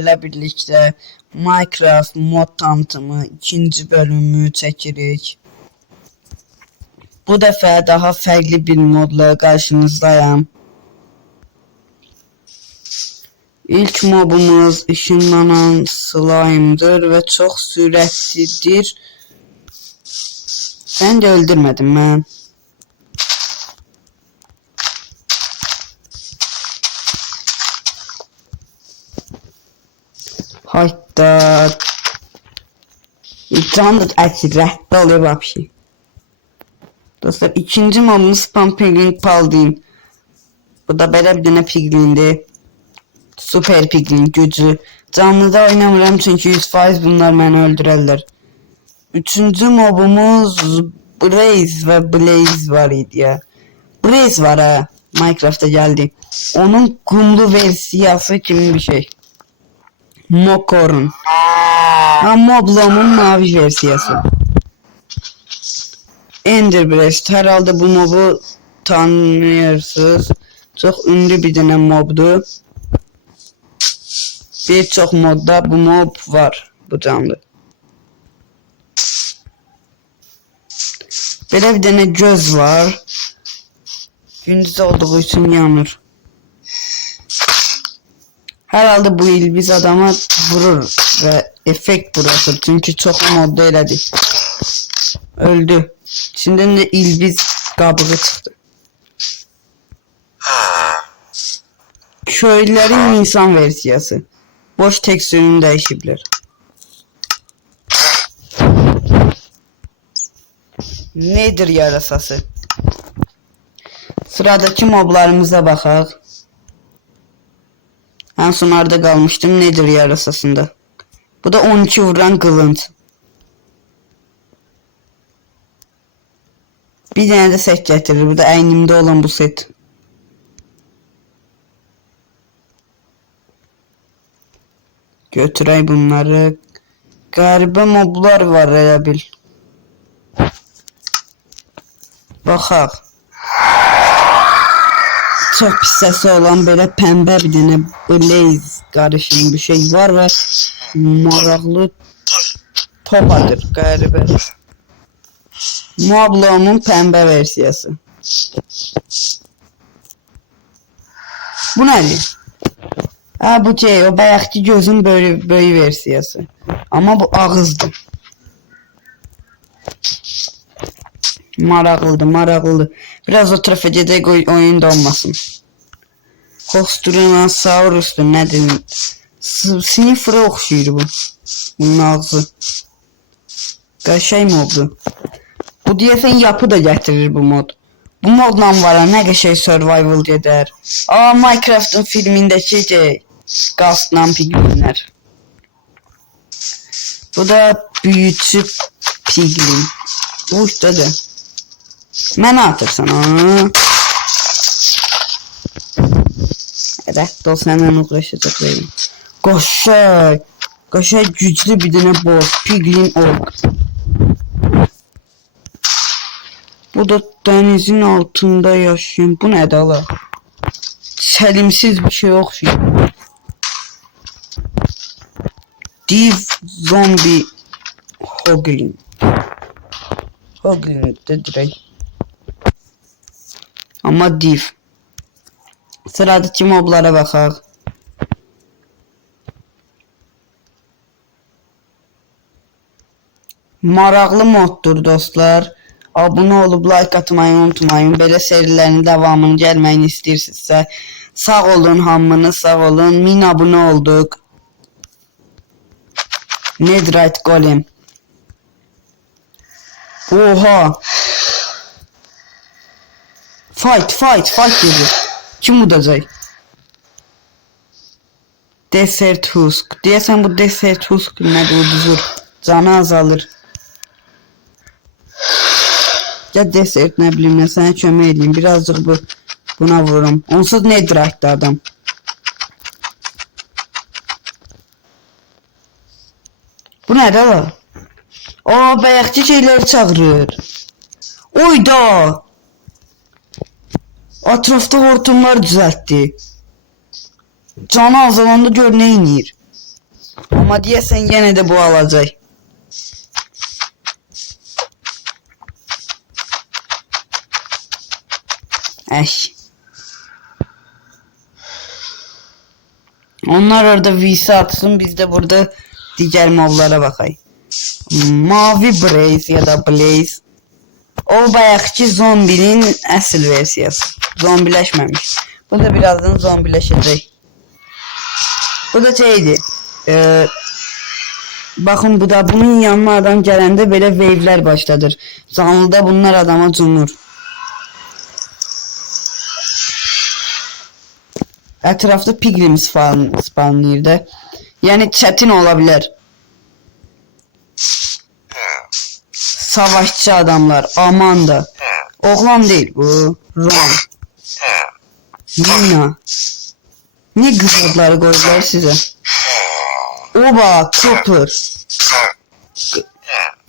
ile birlikte Minecraft mod tanıtımı ikinci bölümü çekirik. Bu defa daha farklı bir modla karşınızdayım. İlk mobumuz ışınlanan slime'dır ve çok süratlidir. Ben de öldürmedim ben. Hatta ekran da rəhbər oluyor vəbşi. Dostlar, ikinci mobumuz Spam Piglin Paldin. Bu da belə bir dənə piglindir. Super piglin gücü. Canlıda oynamıram çünkü 100% bunlar məni öldürərlər. Üçüncü mobumuz Blaze ve Blaze var idi ya. Blaze var ha. Minecraft'a geldi. Onun kumlu versiyası kimi bir şey. Mokor'un. Ha, Moblam'ın mavi versiyası. Enderbreast. Herhalde bu mobu tanıyorsunuz. Çok ünlü bir tane mobdu. Birçok modda bu mob var. Bu canlı. Böyle bir tane göz var. Gündüz olduğu için yanır. Herhalde bu ilbiz adama vurur ve efekt bırakır. Çünkü çok modda eledi. Öldü. Şimdi de ilbiz kabığı çıktı. Köylülerin insan versiyası. Boş tekstürünü değişebilir. Nedir yarasası? Sıradaki moblarımıza bakaq. En sonlarda kalmıştım nedir yarasasında. Bu da 12 vuran kılınç. Bir tane de set getirir. Bu da eynimde olan bu set. Götürey bunları. Garibe moblar var ya bil. Baxaq. Çok pis sesi olan böyle pembe bir tane Blaze karışım bir şey var ve maraqlı topadır garibe. Moblamın pembe versiyası. Bu nedir? Ha, bu şey o bayaqki gözün böyle versiyası. Ama bu ağızdır. Maraqlıdır. Biraz o tərəfə gedək oyun olmasın. Kosturinosaurusdur, nədir? Sniffer'a oxşuyur bu. Bunun ağzı. Qəşəng moddur. Bu deyəsən yapı da gətirir bu mod. Bu modla var nə qəşəng survival gedər. Aa, Minecraft'ın filmindəki Ghost'la piglinlər. Bu da büyücü piglin. Bu ustadır. Mənə atırsan onu. Evet, dostlarla uğraşacaqlarım. Qaşay güclü bir dənə boss. Piglin ork. Bu da denizin altında yaşayan. Bu nədir ala? Səlimsiz bir şey oxşuyur. Div zombi hoglin. Hoglin de direkt. Ama div. Sıradaki moblara baxaq. Maraqlı moddur dostlar. Abone olub like atmayı unutmayın. Belə serilərin davamını gəlməyini istəyirsinizsə. Sağ olun hamınız, sağ olun. 1000 abone olduq. Netherite Golem. Oha. Fight dedi. Kim udacaq? Desert Husk. Deyəsən bu Desert Husk nədir, uduzur. Canı azalır. Ya Desert nə bilim nə, sənə kömək edeyim. Birazcık buna vururum. Onsuz Netherite'da adam. Bu nədir la? Aa, bayaqki şeyləri çağırır. Oyda! Etrafta hortumlar düzeltti. Canı azalanda gör ne inir. Ama deyəsən yenə də bu alacaq. Onlar orada VC atsın, biz de burada diğer moblara bakayım. Mavi Blaze ya da Blaze. O bayaqki zombinin əsl versiyası. Zombiləşməmiş. Bu da birazdan zombiləşəcək. Bu da şeydi. Bakın bu da bunun yanına adam gələndə belə wave'lər başladır. Canlıda bunlar adama cumur. Etrafta piglin spawnlayır da. Yani çetin olabilir. Savaşçı adamlar. Aman da. Oğlan değil bu. Ron. Nina. Ne kızlarları koydular size. Oba. Copper.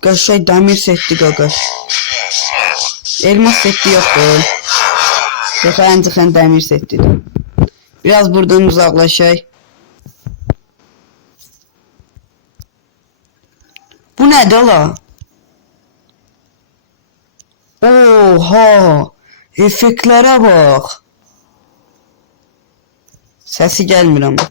Kaşay demir setti gaga. Elmas setti yok be. Defensifen demir setti. Biraz buradan uzaklaşay. Bu ne la? Oha! Efektlere bak. Sesi gelmir ama.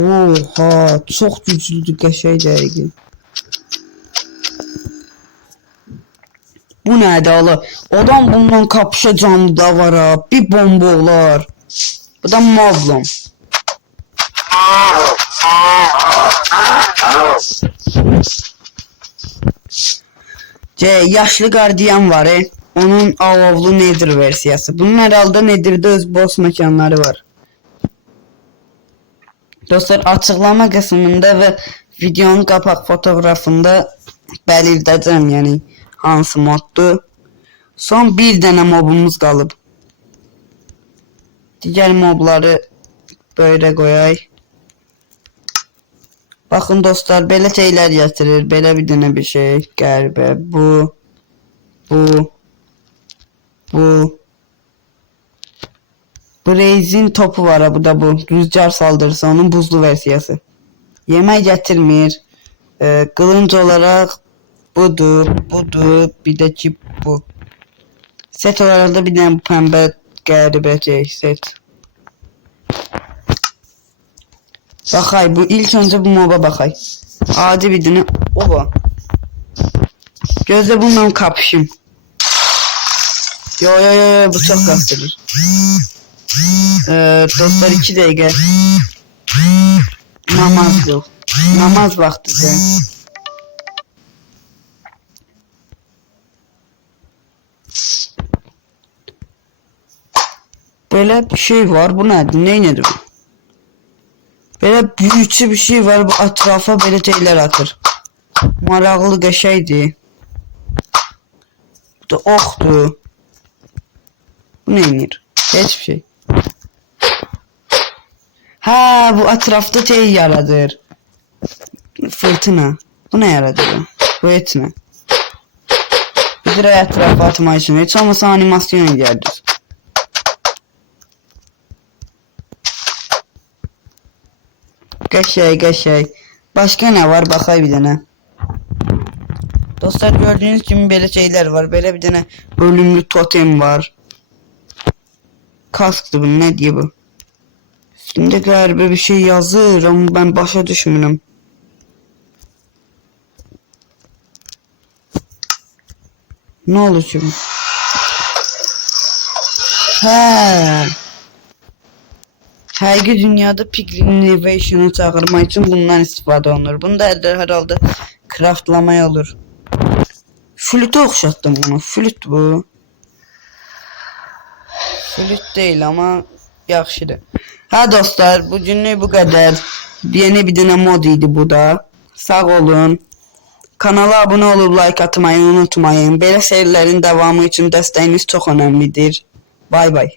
Oha! Çok güçlüdür qəşəng dəqiq. Bu nədir ala? Adam bundan kapışacağım da var ha. Bir bomba olar. Bu da Mavlum. Yaşlı gardiyan var. Onun alovlu Nether versiyası. Bunun herhalde Nether'da öz boss mekanları var. Dostlar açıklama kısmında ve videonun kapak fotoğrafında belirteceğim yani hansı moddu. Son bir dənə mobumuz qalıb. Diğer mobları böyle koyay. Bakın dostlar belə şeyler getirir. Belə bir dənə bir şey. Qəribə. Bu. Blaze'in topu var ha, bu da bu. Rüzgar saldırısı, onun buzlu versiyası. Yemek getirmir. Kılınç olarak budur. Bir de ki bu. Set olarak da bir tane pembe qəribə set. Bakay bu ilk önce bu moba bakay. Adi bir dene. Oba. Gözle bununla kapışım. Yo bu çok kastırır. Dostlar 2 dakika. Namaz yok. Namaz vakti. Böyle bir şey var. Bu nedir? Nedir bu? Böyle büyücü bir şey var. Bu etrafa böyle şeyler atır. Maraqlı qəşəngdir. Bu da oxdur. Bu neynir? Hiçbir şey. Ha bu etrafta şey yaradır. Fırtına. Bu ne yaradır? Bu etme. Bir etrafa atmak için. Hiç olmasa animasyon geldi. Qəşəng. Başka ne var? Bakay bir dənə. Dostlar gördüğünüz gibi böyle şeyler var. Böyle bir tane ölümlü totem var. Kasktı bu, ne diye bu? Üstünde galiba bir şey yazır ama ben başa düşmürüm. Ne olacak? Her dünyada Piglin Innovation'u çağırmak için bundan istifade olunur. Bunu da herhalde craftlamaya olur. Flütü oxşatdım bunu. Flüt bu. Flüt değil ama yaxşıdır. Ha dostlar bugünlük bu kadar. Yeni bir dənə mod idi bu da. Sağ olun. Kanala abone olup like atmayı unutmayın. Belə serilerin devamı için dəstəyiniz çok önemlidir. Bay bay.